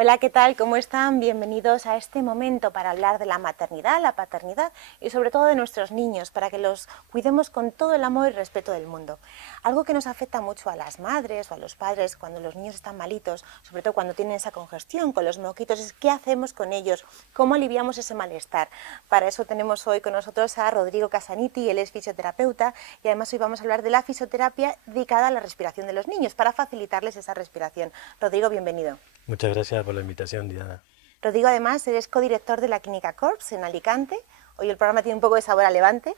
Hola, ¿qué tal? ¿Cómo están? Bienvenidos a este momento para hablar de la maternidad, la paternidad y sobre todo de nuestros niños, para que los cuidemos con todo el amor y respeto del mundo. Algo que nos afecta mucho a las madres o a los padres cuando los niños están malitos, sobre todo cuando tienen esa congestión con los moquitos, es qué hacemos con ellos, cómo aliviamos ese malestar. Para eso tenemos hoy con nosotros a Rodrigo Casaniti, él es fisioterapeuta y además hoy vamos a hablar de la fisioterapia dedicada a la respiración de los niños, para facilitarles esa respiración. Rodrigo, bienvenido. Muchas gracias por la invitación, Diana. Rodrigo, además, eres codirector de la Clínica Corps en Alicante. Hoy el programa tiene un poco de sabor a Levante.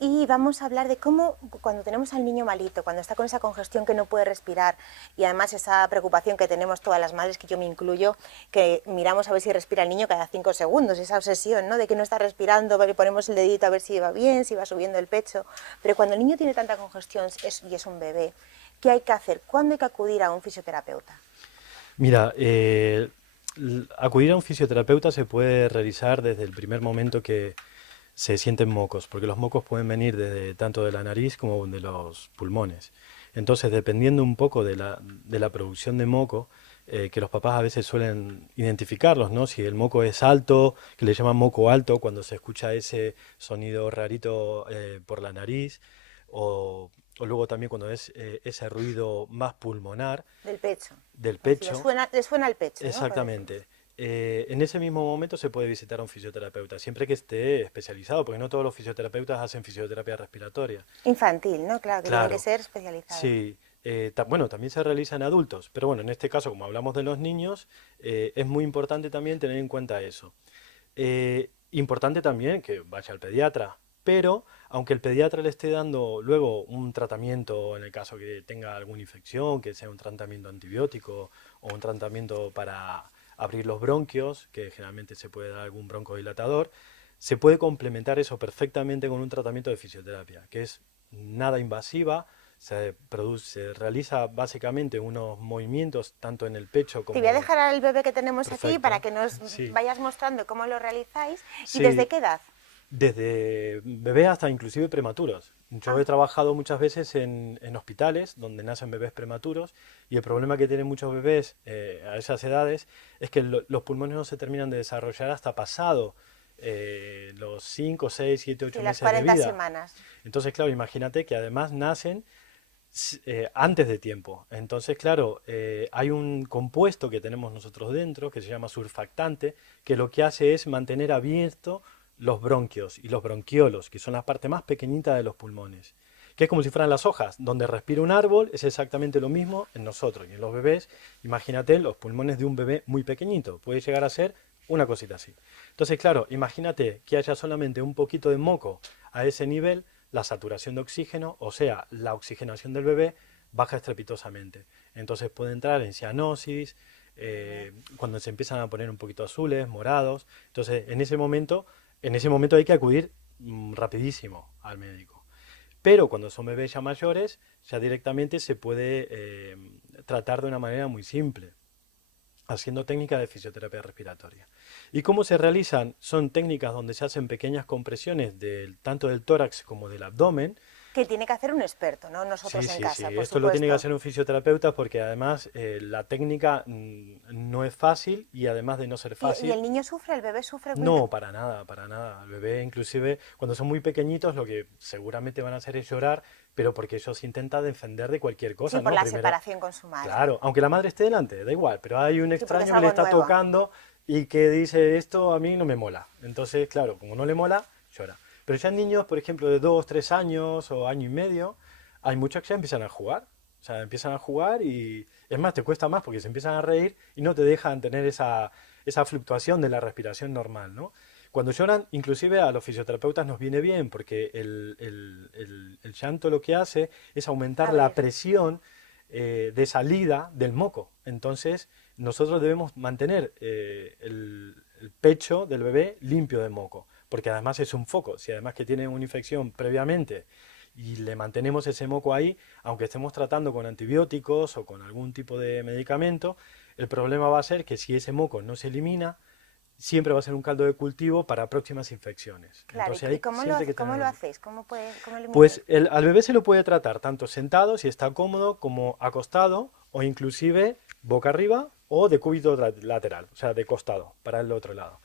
Y vamos a hablar de cómo, cuando tenemos al niño malito, cuando está con esa congestión que no puede respirar y además esa preocupación que tenemos todas las madres, que yo me incluyo, que miramos a ver si respira el niño cada 5 segundos, esa obsesión, ¿no?, de que no está respirando, le ponemos el dedito a ver si va bien, si va subiendo el pecho. Pero cuando el niño tiene tanta congestión y es un bebé, ¿qué hay que hacer? ¿Cuándo hay que acudir a un fisioterapeuta? Mira, acudir a un fisioterapeuta se puede realizar desde el primer momento que se sienten mocos, porque los mocos pueden venir desde tanto de la nariz como de los pulmones. Entonces, dependiendo un poco de la producción de moco, que los papás a veces suelen identificarlos, ¿no? Si el moco es alto, que le llaman moco alto, cuando se escucha ese sonido rarito por la nariz, o luego también cuando es ese ruido más pulmonar Del pecho. del Es decir, pecho. le suena el pecho, ¿no? Por decirlo así. Exactamente. En ese mismo momento se puede visitar a un fisioterapeuta, siempre que esté especializado, porque no todos los fisioterapeutas hacen fisioterapia respiratoria. Infantil, ¿no? Claro, que tiene que Claro, ser especializado. sí. Bueno, también se realiza en adultos, pero bueno, en este caso, como hablamos de los niños, es muy importante también tener en cuenta eso. Importante también que vaya al pediatra, pero aunque el pediatra le esté dando luego un tratamiento en el caso que tenga alguna infección, que sea un tratamiento antibiótico o un tratamiento para abrir los bronquios, que generalmente se puede dar algún broncodilatador, se puede complementar eso perfectamente con un tratamiento de fisioterapia, que es nada invasiva, se realiza básicamente unos movimientos tanto en el pecho Te voy a como... dejar al bebé que tenemos aquí para Perfecto, que nos sí. vayas mostrando cómo lo realizáis y desde Sí, qué edad. desde bebés hasta inclusive prematuros. Yo he Ah, trabajado muchas veces en hospitales donde nacen bebés prematuros y el problema que tienen muchos bebés a esas edades es que los pulmones no se terminan de desarrollar hasta pasado los 5, 6, 7, sí, 8 las meses de 40 vida. semanas. Entonces, claro, imagínate que además nacen antes de tiempo. Entonces, claro, hay un compuesto que tenemos nosotros dentro que se llama surfactante, que lo que hace es mantener abierto los bronquios y los bronquiolos, que son la parte más pequeñita de los pulmones, que es como si fueran las hojas. Donde respira un árbol es exactamente lo mismo en nosotros y en los bebés. Imagínate los pulmones de un bebé muy pequeñito, puede llegar a ser una cosita así. Entonces, claro, imagínate que haya solamente un poquito de moco a ese nivel, la saturación de oxígeno, o sea, la oxigenación del bebé, baja estrepitosamente. Entonces puede entrar en cianosis, cuando se empiezan a poner un poquito azules, morados. Entonces, en ese momento hay que acudir rapidísimo al médico. Pero cuando son bebés ya mayores, ya directamente se puede tratar de una manera muy simple, haciendo técnicas de fisioterapia respiratoria. ¿Y cómo se realizan? Son técnicas donde se hacen pequeñas compresiones tanto del tórax como del abdomen. Que tiene que hacer un experto, no Sí, nosotros en sí, casa, sí. por Esto lo tiene que supuesto. hacer un fisioterapeuta porque además la técnica no es fácil y además de no ser Y el fácil, niño sufre, el bebé sufre muy no, para nada, para nada. El bebé, inclusive, cuando son muy pequeñitos, lo que seguramente van a hacer es llorar, pero porque ellos intentan defender de cualquier sí, cosa, por ¿no? la Primero, separación con su madre. claro, aunque la madre esté delante, da igual, pero hay un Sí, porque es extraño que le algo está nuevo. tocando y que dice esto a mí no me mola. Entonces, claro, como no le mola, llora. Pero ya en niños, por ejemplo, de 2, 3 años o año y medio, hay muchos que ya empiezan a jugar. O sea, empiezan a jugar y es más, te cuesta más porque se empiezan a reír y no te dejan tener esa fluctuación de la respiración normal, ¿no? Cuando lloran, inclusive a los fisioterapeutas nos viene bien porque el llanto lo que hace es aumentar la Abrir. presión de salida del moco. Entonces, nosotros debemos mantener el pecho del bebé limpio de moco, porque además es un foco. Si además que tiene una infección previamente y le mantenemos ese moco ahí, aunque estemos tratando con antibióticos o con algún tipo de medicamento, el problema va a ser que si ese moco no se elimina, siempre va a ser un caldo de cultivo para próximas infecciones. Claro, Entonces ¿y hay siempre hay que cómo lo tener... hacéis? ¿Cómo elimináis? Pues al bebé se lo puede tratar tanto sentado, si está cómodo, como acostado, o inclusive boca arriba o de cúbito lateral, o sea, de costado, para el otro lado.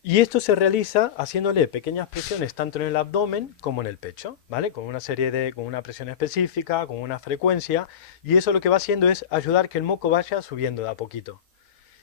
Y esto se realiza haciéndole pequeñas presiones tanto en el abdomen como en el pecho, ¿vale? Con una presión específica, con una frecuencia, y eso lo que va haciendo es ayudar que el moco vaya subiendo de a poquito.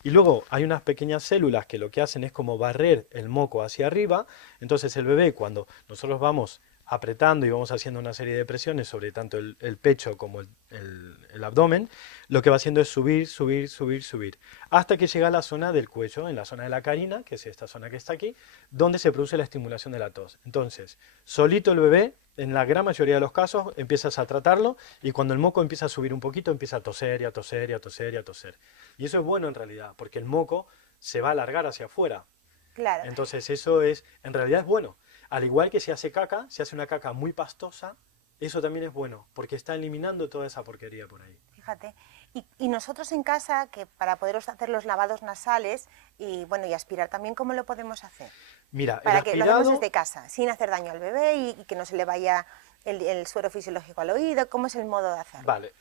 Y luego hay unas pequeñas células que lo que hacen es como barrer el moco hacia arriba, entonces el bebé cuando nosotros vamos apretando y vamos haciendo una serie de presiones sobre tanto el pecho como el abdomen, lo que va haciendo es subir, subir, subir, subir, hasta que llega a la zona del cuello, en la zona de la carina, que es esta zona que está aquí, donde se produce la estimulación de la tos. Entonces, solito el bebé, en la gran mayoría de los casos, empiezas a tratarlo y cuando el moco empieza a subir un poquito, empieza a toser y a toser y a toser y a toser. Y eso es bueno en realidad, porque el moco se va a alargar hacia afuera. Claro. Entonces eso es, en realidad es bueno. Al igual que si hace caca, si hace una caca muy pastosa, eso también es bueno, porque está eliminando toda esa porquería por ahí. Fíjate. Y nosotros en casa, que para poder hacer los lavados nasales y bueno y aspirar también, ¿cómo lo podemos hacer? Mira, Para el que lo hacemos aspirado, desde casa, sin hacer daño al bebé y que no se le vaya el suero fisiológico al oído. ¿Cómo es el modo de hacerlo? vale,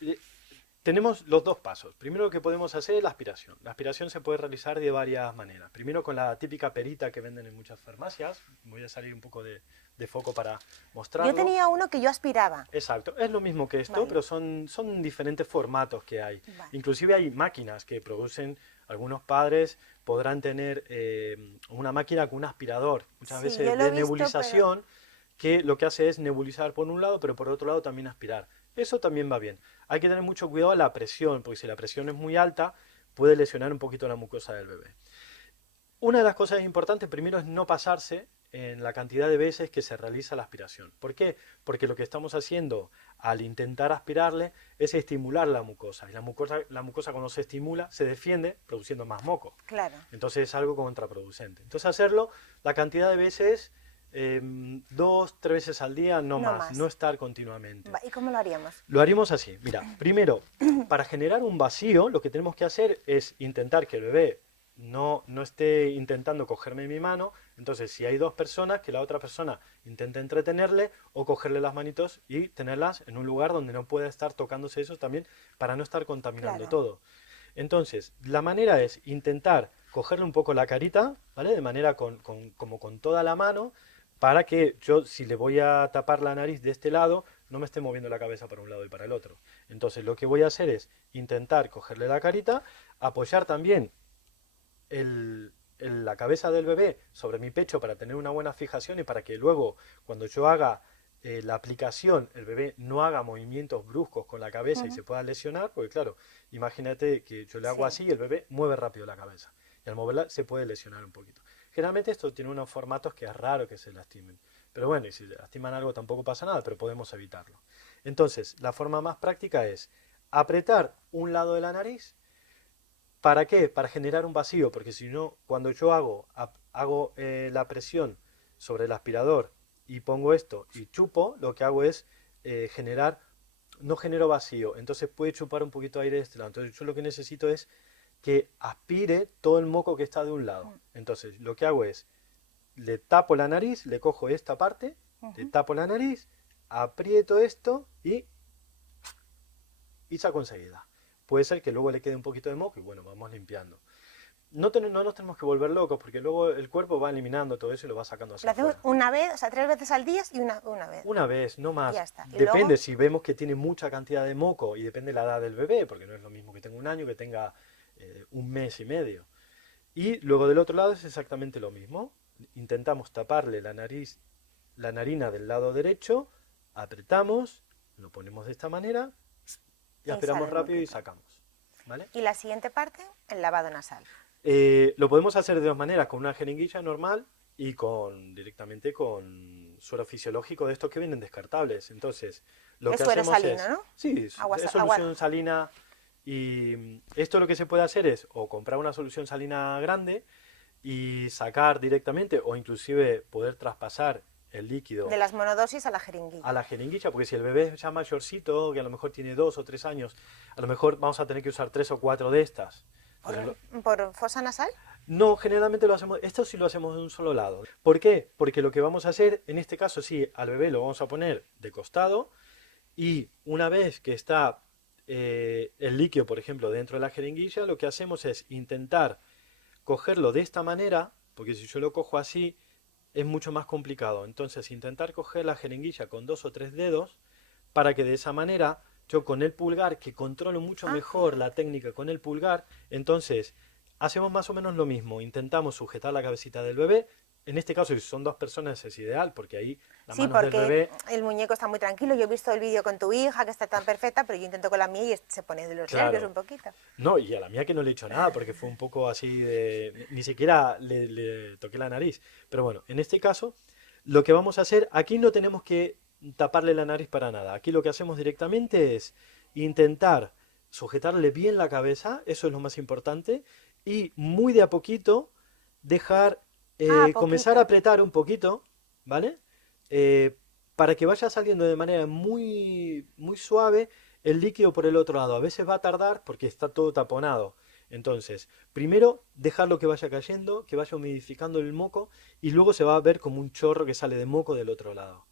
tenemos los dos pasos. Primero lo que podemos hacer es la aspiración. La aspiración se puede realizar de varias maneras. Primero con la típica perita que venden en muchas farmacias. Voy a salir un poco de foco para mostrarlo. Yo tenía uno que yo aspiraba. Exacto, es lo mismo que esto, Vale. pero son diferentes formatos que hay. Vale. Inclusive hay máquinas que producen, algunos padres podrán tener una máquina con un aspirador, muchas Sí, veces yo lo he de visto, nebulización, que lo que hace es nebulizar por un lado, pero por otro lado también aspirar. Eso también va bien. Hay que tener mucho cuidado a la presión, porque si la presión es muy alta, puede lesionar un poquito la mucosa del bebé. Una de las cosas importantes primero es no pasarse en la cantidad de veces que se realiza la aspiración. ¿Por qué? Porque lo que estamos haciendo al intentar aspirarle es estimular la mucosa. Y la mucosa cuando se estimula se defiende produciendo más moco. Claro. Entonces es algo contraproducente. Entonces hacerlo la cantidad de veces, 2, 3 veces al día, no más, no estar continuamente. ¿Y cómo lo haríamos? Lo haríamos así. Mira, primero, para generar un vacío, lo que tenemos que hacer es intentar que el bebé no esté intentando cogerme mi mano. Entonces, si hay dos personas, que la otra persona intente entretenerle o cogerle las manitos y tenerlas en un lugar donde no pueda estar tocándose eso también para no estar contaminando Claro. todo. Entonces, la manera es intentar cogerle un poco la carita, ¿vale? De manera como con toda la mano, para que yo, si le voy a tapar la nariz de este lado, no me esté moviendo la cabeza para un lado y para el otro. Entonces, lo que voy a hacer es intentar cogerle la carita, apoyar también la cabeza del bebé sobre mi pecho para tener una buena fijación y para que luego, cuando yo haga la aplicación, el bebé no haga movimientos bruscos con la cabeza y se pueda lesionar, porque claro, imagínate que yo le hago así y el bebé mueve rápido la cabeza. Y al moverla se puede lesionar un poquito. Generalmente esto tiene unos formatos que es raro que se lastimen. Pero bueno, y si lastiman algo tampoco pasa nada, pero podemos evitarlo. Entonces, la forma más práctica es apretar un lado de la nariz. ¿Para qué? Para generar un vacío, porque si no, cuando yo hago la presión sobre el aspirador y pongo esto y chupo, lo que hago es no genero vacío, entonces puede chupar un poquito de aire de este lado. Entonces yo lo que necesito es que aspire todo el moco que está de un lado. Entonces lo que hago es, le tapo la nariz, le cojo esta parte, le tapo la nariz, aprieto esto y saco enseguida. Puede ser que luego le quede un poquito de moco y bueno, vamos limpiando. No nos tenemos que volver locos porque luego el cuerpo va eliminando todo eso y lo va sacando Lo hacia hacemos afuera. una vez, o sea, 3 veces al día y una vez. Una vez, no más. Ya está. Y Depende, luego, si vemos que tiene mucha cantidad de moco y depende de la edad del bebé, porque no es lo mismo que tenga un año que tenga 1 mes y medio. Y luego del otro lado es exactamente lo mismo. Intentamos taparle la nariz, la narina del lado derecho, apretamos, lo ponemos de esta manera y Y aspiramos sale el rápido y moquito. sacamos. ¿Vale? y la siguiente parte, el lavado nasal. Lo podemos hacer de dos maneras, con una jeringuilla normal y directamente con suero fisiológico de estos que vienen descartables. Entonces, lo Es que suero hacemos salino, es, ¿no? sí, Agua es sa- solución agua- salina y esto lo que se puede hacer es o comprar una solución salina grande y sacar directamente o inclusive poder traspasar el líquido De las monodosis a la jeringuilla. a la jeringuilla, porque si el bebé es ya mayorcito, que a lo mejor tiene 2 o 3 años, a lo mejor vamos a tener que usar 3 o 4 de estas. ¿Por fosa nasal? No, generalmente lo hacemos, esto sí lo hacemos de un solo lado. ¿Por qué? Porque lo que vamos a hacer, en este caso sí, al bebé lo vamos a poner de costado y una vez que está el líquido, por ejemplo, dentro de la jeringuilla, lo que hacemos es intentar cogerlo de esta manera, porque si yo lo cojo así es mucho más complicado. Entonces intentar coger la jeringuilla con 2 o 3 dedos para que de esa manera yo con el pulgar, que controlo mucho mejor la Fíjate. técnica con el pulgar, entonces hacemos más o menos lo mismo, intentamos sujetar la cabecita del bebé. En este caso, si son 2 personas es ideal, porque ahí las Sí, manos del porque bebé, el muñeco está muy tranquilo. Yo he visto el vídeo con tu hija, que está tan perfecta, pero yo intento con la mía y se pone de los nervios claro. un poquito. No, y a la mía que no le he hecho nada, porque fue un poco así de... Ni siquiera le toqué la nariz. Pero bueno, en este caso, lo que vamos a hacer, aquí no tenemos que taparle la nariz para nada. Aquí lo que hacemos directamente es intentar sujetarle bien la cabeza, eso es lo más importante, y muy de a poquito dejar, Ah, comenzar a poquito. apretar un poquito, ¿vale? Eh, para que vaya saliendo de manera muy, muy suave el líquido por el otro lado. A veces va a tardar porque está todo taponado. Entonces, primero dejarlo que vaya cayendo, que vaya humidificando el moco y luego se va a ver como un chorro que sale de moco del otro lado.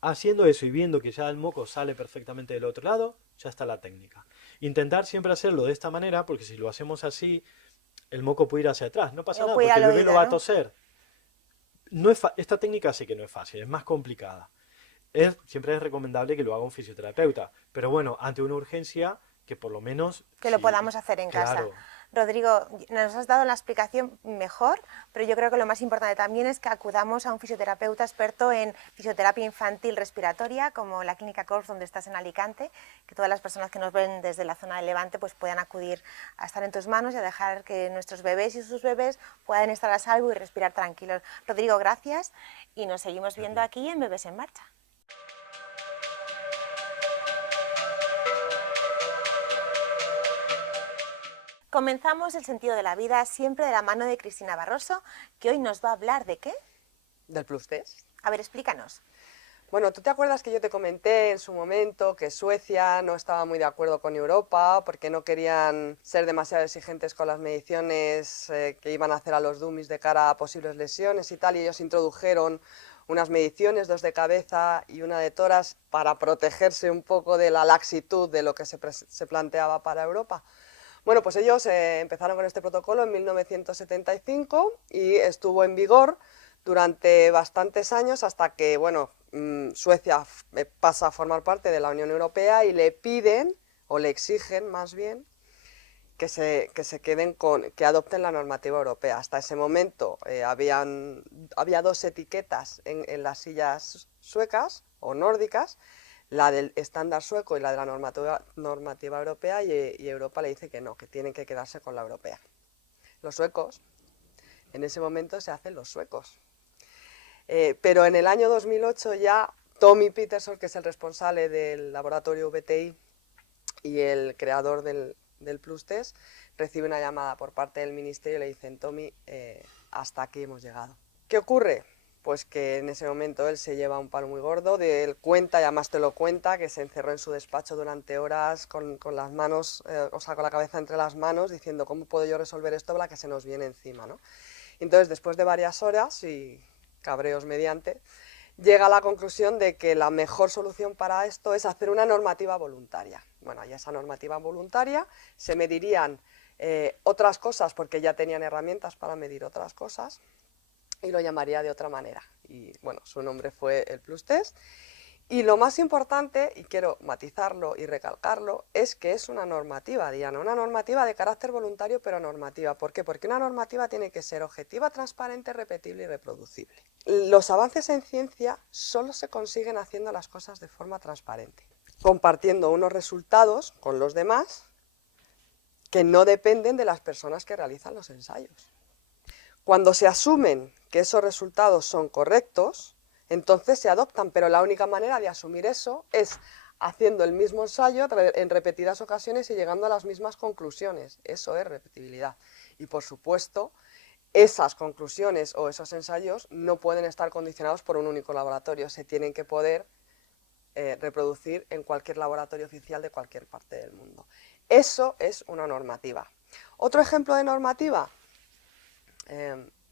Haciendo eso y viendo que ya el moco sale perfectamente del otro lado, ya está la técnica. Intentar siempre hacerlo de esta manera porque si lo hacemos así, el moco puede ir hacia atrás. No pasa O nada puede ir porque al el bebé no oído, va a ¿no? toser. No es esta técnica sí que no es fácil, es más complicada. Siempre es recomendable que lo haga un fisioterapeuta, pero bueno, ante una urgencia, que por lo menos, Que lo si, podamos hacer en casa. claro, Rodrigo, nos has dado la explicación mejor, pero yo creo que lo más importante también es que acudamos a un fisioterapeuta experto en fisioterapia infantil respiratoria, como la Clínica Corps, donde estás en Alicante, que todas las personas que nos ven desde la zona de Levante pues puedan acudir a estar en tus manos y a dejar que nuestros bebés y sus bebés puedan estar a salvo y respirar tranquilos. Rodrigo, gracias y nos seguimos a viendo ti. aquí en Bebés en Marcha. Comenzamos el sentido de la vida siempre de la mano de Cristina Barroso, que hoy nos va a hablar de qué. Del Plus Test. A ver, explícanos. Bueno, ¿tú te acuerdas que yo te comenté en su momento que Suecia no estaba muy de acuerdo con Europa porque no querían ser demasiado exigentes con las mediciones que iban a hacer a los dummies de cara a posibles lesiones y tal? Y ellos introdujeron unas mediciones, 2 de cabeza y una de toras, para protegerse un poco de la laxitud de lo que se planteaba para Europa. Bueno, pues ellos empezaron con este protocolo en 1975 y estuvo en vigor durante bastantes años hasta que, bueno, Suecia pasa a formar parte de la Unión Europea y le piden, o le exigen más bien, que se queden que adopten la normativa europea. Hasta ese momento había 2 etiquetas en las sillas suecas o nórdicas, la del estándar sueco y la de la normativa europea, y Europa le dice que no, que tienen que quedarse con la europea. Los suecos, en ese momento se hacen los suecos. Pero en el año 2008 ya Tommy Peterson, que es el responsable del laboratorio VTI y el creador del Plus Test, recibe una llamada por parte del ministerio y le dicen: Tommy, hasta aquí hemos llegado. ¿Qué ocurre? Pues que en ese momento él se lleva un palo muy gordo, él cuenta, y además te lo cuenta, que se encerró en su despacho durante horas con las manos, o sea, con la cabeza entre las manos, diciendo: ¿cómo puedo yo resolver esto para que se nos viene encima, ¿no? Entonces, después de varias horas y cabreos mediante, llega a la conclusión de que la mejor solución para esto es hacer una normativa voluntaria. Bueno, y esa normativa voluntaria se medirían otras cosas, porque ya tenían herramientas para medir otras cosas, y lo llamaría de otra manera. Y bueno, su nombre fue el Plus Test. Y lo más importante, y quiero matizarlo y recalcarlo, es que es una normativa, Diana, una normativa de carácter voluntario, pero normativa. ¿Por qué? Porque una normativa tiene que ser objetiva, transparente, repetible y reproducible. Los avances en ciencia solo se consiguen haciendo las cosas de forma transparente, compartiendo unos resultados con los demás que no dependen de las personas que realizan los ensayos. Cuando se asumen que esos resultados son correctos, entonces se adoptan, pero la única manera de asumir eso es haciendo el mismo ensayo en repetidas ocasiones y llegando a las mismas conclusiones. Eso es repetibilidad. Y por supuesto, esas conclusiones o esos ensayos no pueden estar condicionados por un único laboratorio, se tienen que poder reproducir en cualquier laboratorio oficial de cualquier parte del mundo. Eso es una normativa. Otro ejemplo de normativa,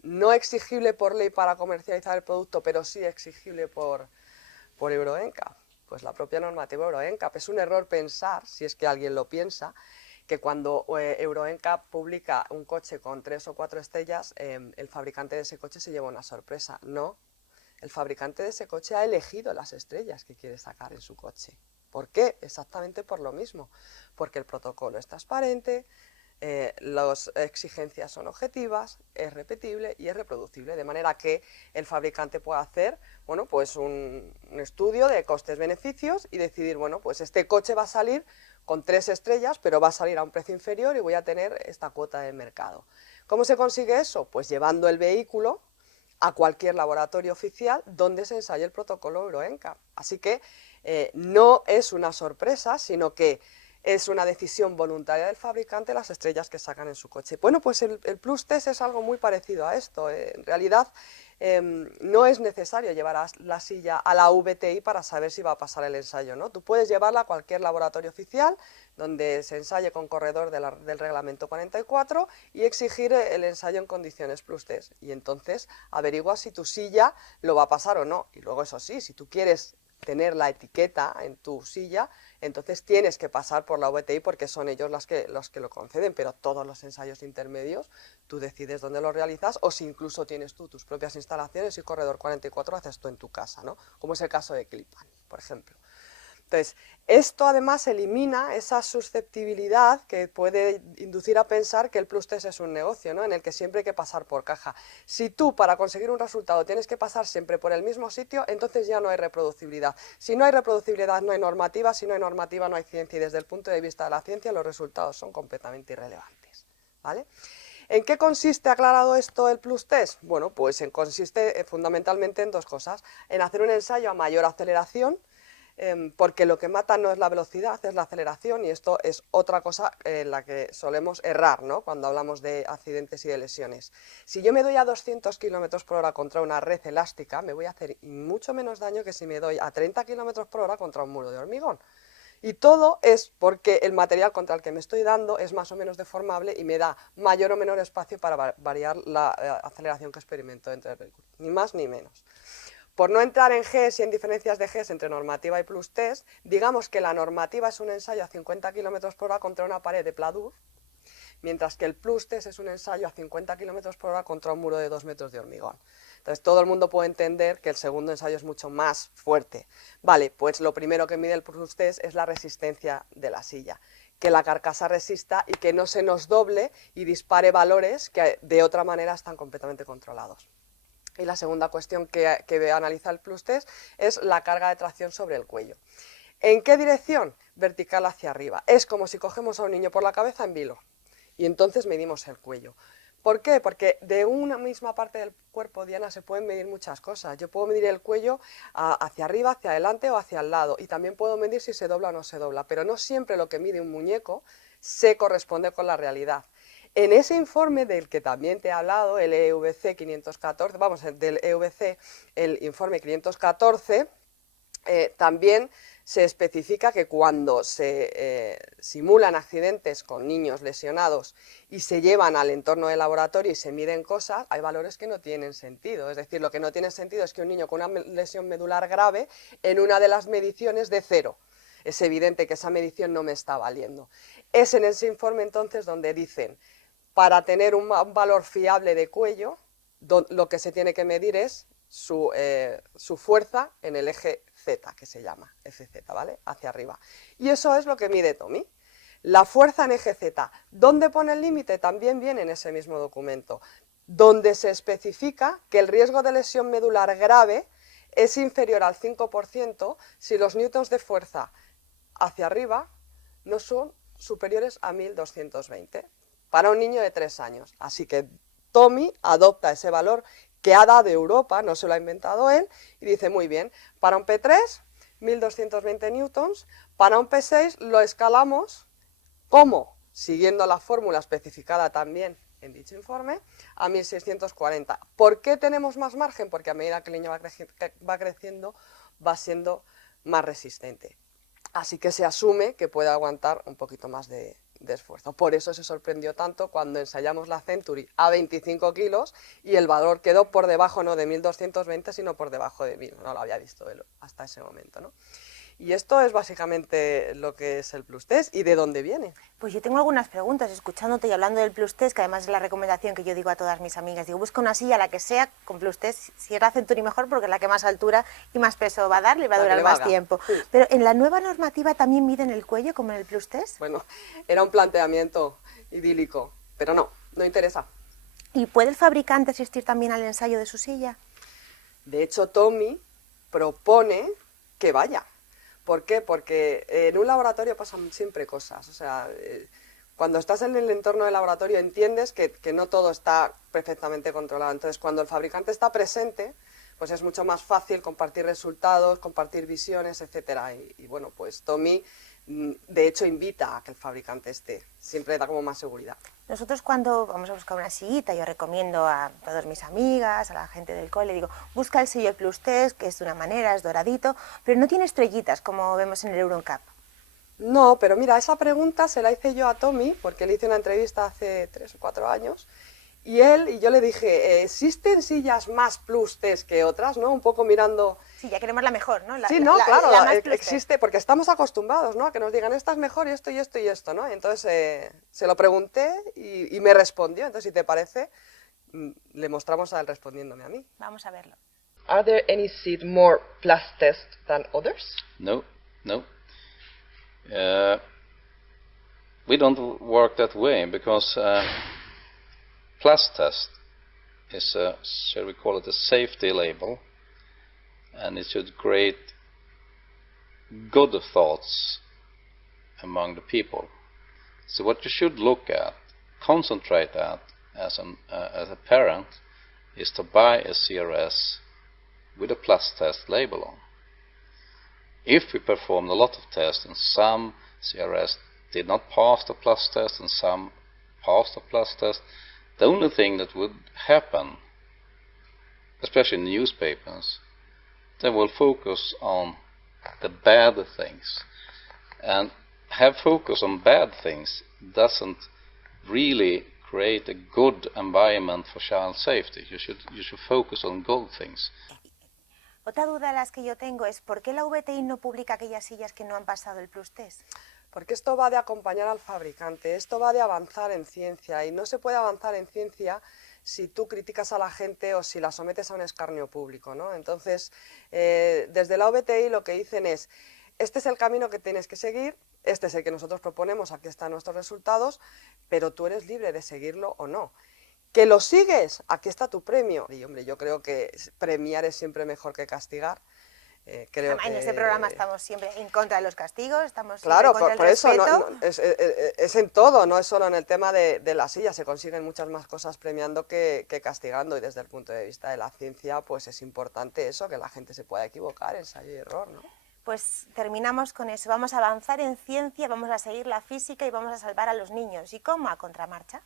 no exigible por ley para comercializar el producto, pero sí exigible por Euro NCAP. Pues la propia normativa Euro NCAP. Es un error pensar, si es que alguien lo piensa, que cuando Euro NCAP publica un coche con 3 o 4 estrellas, el fabricante de ese coche se lleva una sorpresa. No, el fabricante de ese coche ha elegido las estrellas que quiere sacar en su coche. ¿Por qué? Exactamente por lo mismo, porque el protocolo es transparente, las exigencias son objetivas, es repetible y es reproducible, de manera que el fabricante puede hacer, bueno, pues un estudio de costes-beneficios y decidir, bueno, pues este coche va a salir con 3 estrellas, pero va a salir a un precio inferior y voy a tener esta cuota de mercado. ¿Cómo se consigue eso? Pues llevando el vehículo a cualquier laboratorio oficial donde se ensaye el protocolo Euro NCAP. Así que no es una sorpresa, sino que es una decisión voluntaria del fabricante las estrellas que sacan en su coche. Bueno, pues el Plus Test es algo muy parecido a esto. En realidad no es necesario llevar la silla a la VTI para saber si va a pasar el ensayo, ¿no? Tú puedes llevarla a cualquier laboratorio oficial donde se ensaye con corredor del reglamento 44 y exigir el ensayo en condiciones Plus Test. Y entonces averigua si tu silla lo va a pasar o no. Y luego, eso sí, si tú quieres tener la etiqueta en tu silla, entonces tienes que pasar por la VTI porque son ellos los que lo conceden, pero todos los ensayos intermedios tú decides dónde los realizas, o si incluso tienes tú tus propias instalaciones y corredor 44 haces tú en tu casa, ¿no? Como es el caso de Clipan, por ejemplo. Entonces, esto además elimina esa susceptibilidad que puede inducir a pensar que el Plus Test es un negocio, ¿no? En el que siempre hay que pasar por caja. Si tú, para conseguir un resultado, tienes que pasar siempre por el mismo sitio, entonces ya no hay reproducibilidad. Si no hay reproducibilidad, no hay normativa. Si no hay normativa, no hay ciencia. Y desde el punto de vista de la ciencia, los resultados son completamente irrelevantes, ¿vale? ¿En qué consiste, aclarado esto, el Plus Test? Bueno, pues consiste fundamentalmente en 2 cosas. En hacer un ensayo a mayor aceleración, porque lo que mata no es la velocidad, es la aceleración, y esto es otra cosa en la que solemos errar, ¿no? Cuando hablamos de accidentes y de lesiones. Si yo me doy a 200 km por hora contra una red elástica, me voy a hacer mucho menos daño que si me doy a 30 km por hora contra un muro de hormigón. Y todo es porque el material contra el que me estoy dando es más o menos deformable y me da mayor o menor espacio para variar la aceleración que experimento dentro del vehículo, ni más ni menos. Por no entrar en GES y en diferencias de GES entre normativa y Plus Test, digamos que la normativa es un ensayo a 50 km por hora contra una pared de pladur, mientras que el Plus Test es un ensayo a 50 km por hora contra un muro de 2 metros de hormigón. Entonces todo el mundo puede entender que el segundo ensayo es mucho más fuerte. Vale, pues lo primero que mide el Plus Test es la resistencia de la silla, que la carcasa resista y que no se nos doble y dispare valores que de otra manera están completamente controlados. Y la segunda cuestión que analiza el Plus Test es la carga de tracción sobre el cuello. ¿En qué dirección? Vertical hacia arriba. Es como si cogemos a un niño por la cabeza en vilo y entonces medimos el cuello. ¿Por qué? Porque de una misma parte del cuerpo, Diana, se pueden medir muchas cosas. Yo puedo medir el cuello hacia arriba, hacia adelante o hacia el lado, y también puedo medir si se dobla o no se dobla, pero no siempre lo que mide un muñeco se corresponde con la realidad. En ese informe del que también te he hablado, el EVC 514, vamos, del EVC, el informe 514, también se especifica que cuando se simulan accidentes con niños lesionados y se llevan al entorno del laboratorio y se miden cosas, hay valores que no tienen sentido. Es decir, lo que no tiene sentido es que un niño con una lesión medular grave en una de las mediciones de 0. Es evidente que esa medición no me está valiendo. Es en ese informe entonces donde dicen, para tener un valor fiable de cuello, lo que se tiene que medir es su fuerza en el eje Z, que se llama FZ, ¿vale? Hacia arriba. Y eso es lo que mide Tommy. La fuerza en eje Z. ¿Dónde pone el límite? También viene en ese mismo documento, donde se especifica que el riesgo de lesión medular grave es inferior al 5% si los newtons de fuerza hacia arriba no son superiores a 1220 para un niño de 3 años. Así que Tommy adopta ese valor que ha dado Europa, no se lo ha inventado él, y dice, muy bien, para un P3, 1220 newtons, para un P6 lo escalamos, ¿cómo? Siguiendo la fórmula especificada también en dicho informe, a 1640. ¿Por qué tenemos más margen? Porque a medida que el niño va creciendo, va siendo más resistente. Así que se asume que puede aguantar un poquito más de esfuerzo. Por eso se sorprendió tanto cuando ensayamos la Century a 25 kilos y el valor quedó por debajo no de 1220, sino por debajo de 1000. No lo había visto él hasta ese momento, ¿no? Y esto es básicamente lo que es el Plus Test y de dónde viene. Pues yo tengo algunas preguntas, escuchándote y hablando del Plus Test, que además es la recomendación que yo digo a todas mis amigas. Digo, busca una silla, la que sea, con Plus Test, si es la Century mejor, porque es la que más altura y más peso va a dar, le va a La que durar le más valga. tiempo. Sí. Pero en la nueva normativa también miden el cuello, como en el Plus Test. Bueno, era un planteamiento idílico, pero no interesa. ¿Y puede el fabricante asistir también al ensayo de su silla? De hecho, Tommy propone que vaya. ¿Por qué? Porque en un laboratorio pasan siempre cosas. O sea, cuando estás en el entorno del laboratorio entiendes que no todo está perfectamente controlado. Entonces, cuando el fabricante está presente, pues es mucho más fácil compartir resultados, compartir visiones, etcétera. Y bueno, pues Tommy, de hecho, invita a que el fabricante esté. Siempre da como más seguridad. Nosotros cuando vamos a buscar una sillita, yo recomiendo a todas mis amigas, a la gente del cole, digo, busca el sello Plus Test, que es de una manera, es doradito, pero no tiene estrellitas como vemos en el EuroNCAP. No, pero mira, esa pregunta se la hice yo a Tommy, porque le hice una entrevista hace 3 o 4 años, y yo le dije, ¿existen sillas más Plus Test que otras, no? Un poco mirando... Sí, ya queremos la mejor, ¿no? Sí, no, claro, la más Plus Test. existe, porque estamos acostumbrados, ¿no? A que nos digan, esta es mejor y esto y esto y esto, ¿no? Entonces se lo pregunté y me respondió. Entonces, si te parece, le mostramos a él respondiéndome a mí. Vamos a verlo. Are there any seat more plus test than others? No. We don't work that way because plus test is a, shall we call it, a safety label, and it should create good thoughts among the people. So what you should look at, concentrate at as a parent, is to buy a CRS with a plus test label on. If we performed a lot of tests and some CRS did not pass the plus test and some passed the plus test, the only thing that would happen, especially in newspapers, they will focus on the bad things. And have focus on bad things doesn't really create a good environment for child safety. You should focus on good things. Otra duda de las que yo tengo es, ¿por qué la VTI no publica aquellas sillas que no han pasado el Plus Test? Porque esto va de acompañar al fabricante, esto va de avanzar en ciencia y no se puede avanzar en ciencia si tú criticas a la gente o si la sometes a un escarnio público, ¿no? Entonces, desde la VTI lo que dicen es, este es el camino que tienes que seguir, este es el que nosotros proponemos, aquí están nuestros resultados, pero tú eres libre de seguirlo o no. ¿Que lo sigues? Aquí está tu premio. Y hombre, yo creo que premiar es siempre mejor que castigar. En este programa estamos siempre en contra de los castigos, estamos claro, siempre contra por el eso respeto. es en todo, no es solo en el tema de la silla, se consiguen muchas más cosas premiando que castigando, y desde el punto de vista de la ciencia pues es importante eso, que la gente se pueda equivocar, ensayo y error, ¿no? Pues terminamos con eso, vamos a avanzar en ciencia, vamos a seguir la física y vamos a salvar a los niños. ¿Y cómo? A contramarcha.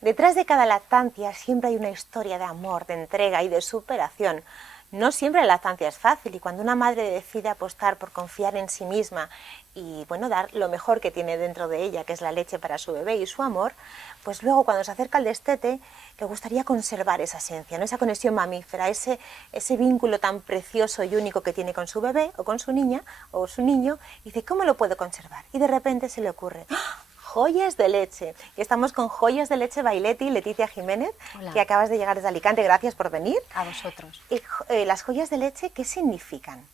Detrás de cada lactancia siempre hay una historia de amor, de entrega y de superación. No siempre la lactancia es fácil y cuando una madre decide apostar por confiar en sí misma y bueno, dar lo mejor que tiene dentro de ella, que es la leche para su bebé y su amor, pues luego cuando se acerca al destete le gustaría conservar esa esencia, ¿no? Esa conexión mamífera, ese vínculo tan precioso y único que tiene con su bebé o con su niña o su niño, y dice, ¿cómo lo puedo conservar? Y de repente se le ocurre, ¡ah! Joyas de leche. Y estamos con Joyas de Leche by Leticia Jiménez. Hola. Que acabas de llegar desde Alicante. Gracias por venir. A vosotros. Y, las joyas de leche, ¿qué significan?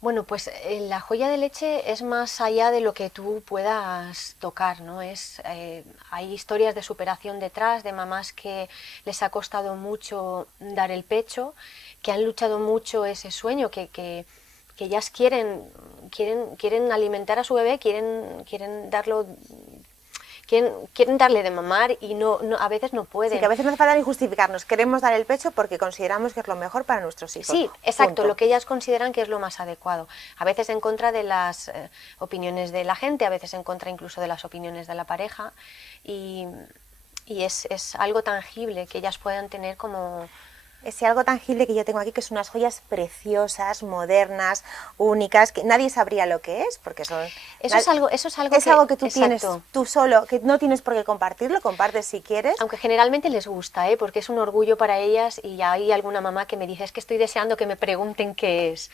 Bueno, pues la joya de leche es más allá de lo que tú puedas tocar, ¿no? Hay historias de superación detrás, de mamás que les ha costado mucho dar el pecho, que han luchado mucho ese sueño, que ellas quieren alimentar a su bebé, quieren darle de mamar y no a veces no pueden. Sí, que a veces no hace falta ni justificarnos, queremos dar el pecho porque consideramos que es lo mejor para nuestros hijos. Sí, exacto, punto. Lo que ellas consideran que es lo más adecuado. A veces en contra de las opiniones de la gente, a veces en contra incluso de las opiniones de la pareja, y es algo tangible que ellas puedan tener como Ese algo tangible que yo tengo aquí, que son unas joyas preciosas, modernas, únicas, que nadie sabría lo que es, porque son... Eso es algo que tú tienes tú solo, que no tienes por qué compartirlo, compartes si quieres. Aunque generalmente les gusta, porque es un orgullo para ellas, y hay alguna mamá que me dice, es que estoy deseando que me pregunten qué es.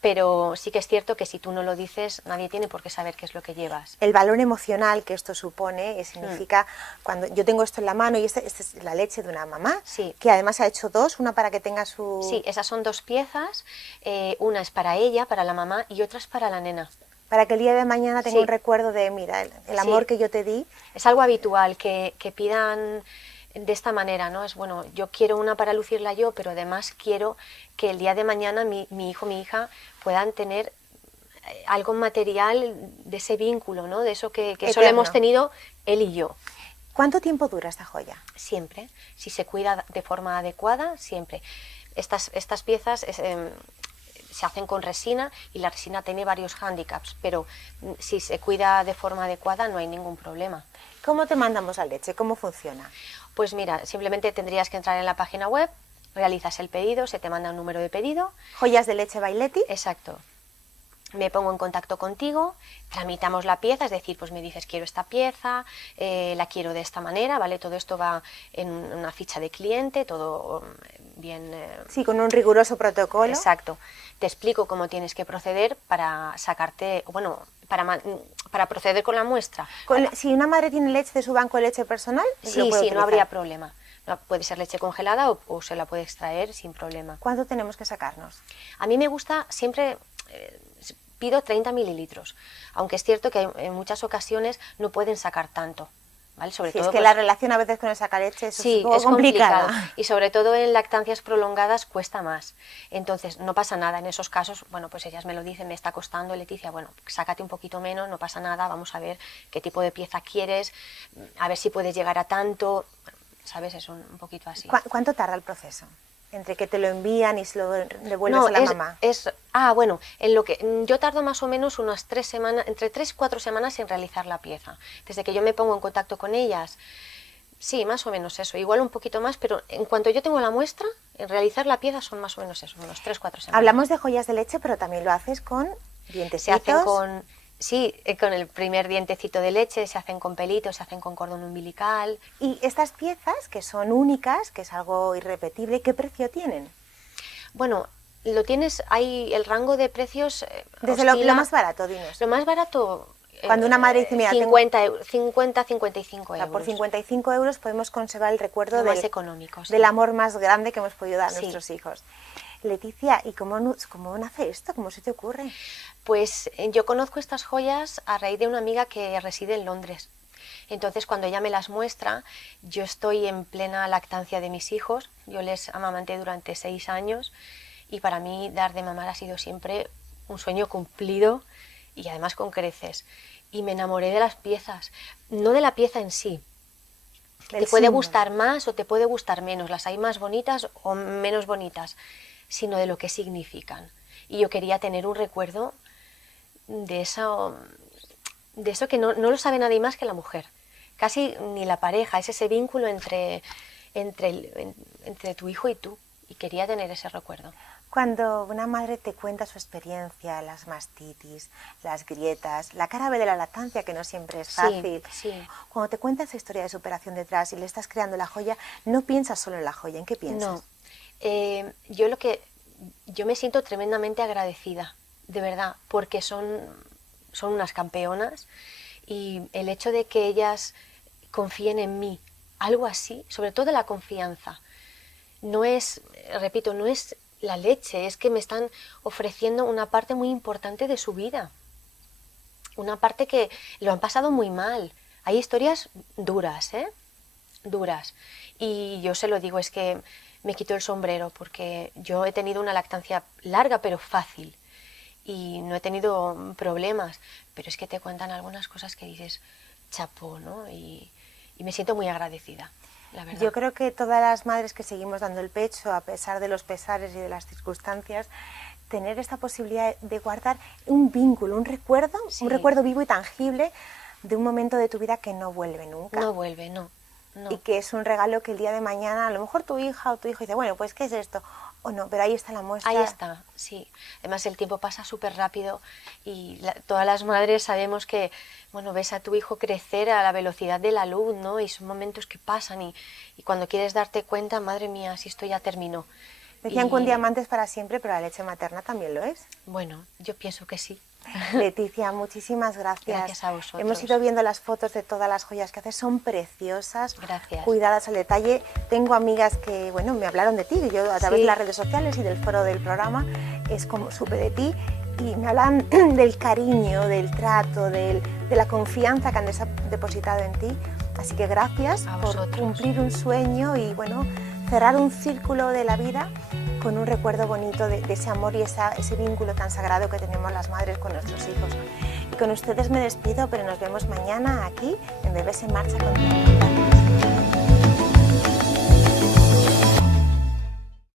Pero sí que es cierto que si tú no lo dices, nadie tiene por qué saber qué es lo que llevas. El valor emocional que esto supone significa, cuando yo tengo esto en la mano, y esta es la leche de una mamá, Sí. que además ha hecho dos, una para que tenga su... Sí, esas son 2 piezas, una es para ella, para la mamá, y otra es para la nena. Para que el día de mañana tenga Sí. un recuerdo de, mira, el amor Sí. que yo te di. Es algo habitual que pidan de esta manera, ¿no? Es bueno, yo quiero una para lucirla yo, pero además quiero que el día de mañana mi hijo, mi hija puedan tener algo material de ese vínculo, ¿no? De eso que solo Eterno. hemos tenido él y yo. ¿Cuánto tiempo dura esta joya? Siempre, si se cuida de forma adecuada, siempre. Estas piezas se hacen con resina, y la resina tiene varios hándicaps, pero si se cuida de forma adecuada no hay ningún problema. ¿Cómo te mandamos la leche? ¿Cómo funciona? Pues mira, simplemente tendrías que entrar en la página web, realizas el pedido, se te manda un número de pedido. Joyas de leche Bailetti. Exacto. Me pongo en contacto contigo, tramitamos la pieza, es decir, pues me dices quiero esta pieza, la quiero de esta manera, ¿vale? Todo esto va en una ficha de cliente, todo bien... Sí, con un riguroso protocolo. Exacto. Te explico cómo tienes que proceder para sacarte, bueno, para proceder con la muestra. Si una madre tiene leche de su banco de leche personal, lo Sí, puede sí, utilizar. no habría problema. No, puede ser leche congelada o se la puede extraer sin problema. ¿Cuánto tenemos que sacarnos? A mí me gusta siempre, pido 30 mililitros, aunque es cierto que en muchas ocasiones no pueden sacar tanto, ¿vale? Sobre Si todo es que pues, la relación a veces con el sacaleche es sí, un poco es complicada. complicado, y sobre todo en lactancias prolongadas cuesta más. Entonces no pasa nada en esos casos. Bueno, pues ellas me lo dicen, me está costando, Leticia, bueno, sácate un poquito menos, no pasa nada, vamos a ver qué tipo de pieza quieres, a ver si puedes llegar a tanto, ¿sabes? Es un poquito así. ¿Cuánto tarda el proceso? Entre que te lo envían y se lo devuelves a la mamá. Bueno, en lo que yo tardo más o menos unas 3 semanas, entre 3 y 4 semanas en realizar la pieza. Desde que yo me pongo en contacto con ellas, sí, más o menos eso, igual un poquito más, pero en cuanto yo tengo la muestra, en realizar la pieza son más o menos eso, unos 3-4 semanas. Hablamos de joyas de leche, pero también lo haces con dientecitos. Se hacen con el primer dientecito de leche, se hacen con pelitos, se hacen con cordón umbilical. Y estas piezas, que son únicas, que es algo irrepetible, ¿qué precio tienen? Bueno, hay el rango de precios... Desde lo más barato, dinos. Lo más barato... Cuando una madre dice, mira, 50-55 euros. Por 55 euros podemos conservar el recuerdo más económico, sí. del amor más grande que hemos podido dar a Sí. nuestros hijos. Leticia, ¿y cómo nace esto? ¿Cómo se te ocurre? Pues yo conozco estas joyas a raíz de una amiga que reside en Londres. Entonces, cuando ella me las muestra, yo estoy en plena lactancia de mis hijos. Yo les amamanté durante 6 años y para mí dar de mamar ha sido siempre un sueño cumplido y además con creces. Y me enamoré de las piezas, no de la pieza en sí. Te puede gustar más o te puede gustar menos, las hay más bonitas o menos bonitas, sino de lo que significan. Y yo quería tener un recuerdo de eso que no lo sabe nadie más que la mujer, casi ni la pareja, es ese vínculo entre tu hijo y tú, y quería tener ese recuerdo. Cuando una madre te cuenta su experiencia, las mastitis, las grietas, la cara B de la lactancia, que no siempre es fácil, Sí. Cuando te cuenta esa historia de superación detrás y le estás creando la joya, no piensas solo en la joya, ¿en qué piensas? No, yo me siento tremendamente agradecida, de verdad, porque son unas campeonas, y el hecho de que ellas confíen en mí, algo así, sobre todo la confianza, no es, repito, no es la leche, es que me están ofreciendo una parte muy importante de su vida, una parte que lo han pasado muy mal. Hay historias duras, duras, y yo se lo digo, es que me quito el sombrero porque yo he tenido una lactancia larga pero fácil y no he tenido problemas, pero es que te cuentan algunas cosas que dices, chapó, ¿no? Y me siento muy agradecida. La verdad. Yo creo que todas las madres que seguimos dando el pecho, a pesar de los pesares y de las circunstancias, tener esta posibilidad de guardar un vínculo, un recuerdo, Sí. un recuerdo vivo y tangible de un momento de tu vida que no vuelve nunca. No vuelve, no. No. y que es un regalo que el día de mañana a lo mejor tu hija o tu hijo dice, bueno, pues ¿qué es esto? O no, pero ahí está la muestra. Ahí está, sí. Además el tiempo pasa súper rápido y todas las madres sabemos que, bueno, ves a tu hijo crecer a la velocidad de la luz, ¿no? Y son momentos que pasan y cuando quieres darte cuenta, madre mía, si esto ya terminó. Decían que un diamante es para siempre, pero la leche materna también lo es. Bueno, yo pienso que sí. Leticia, muchísimas gracias. Gracias a vosotros. Hemos ido viendo las fotos de todas las joyas que haces, son preciosas, Gracias. cuidadas al detalle. Tengo amigas que, bueno, me hablaron de ti, que yo a través Sí. de las redes sociales y del foro del programa es como supe de ti y me hablan del cariño, del trato, de la confianza que han depositado en ti. Así que gracias A por vosotros. cumplir un sueño y, bueno, cerrar un círculo de la vida con un recuerdo bonito de ese amor y ese vínculo tan sagrado que tenemos las madres con nuestros hijos. Y con ustedes me despido, pero nos vemos mañana aquí en Bebés en Marcha con Gracias.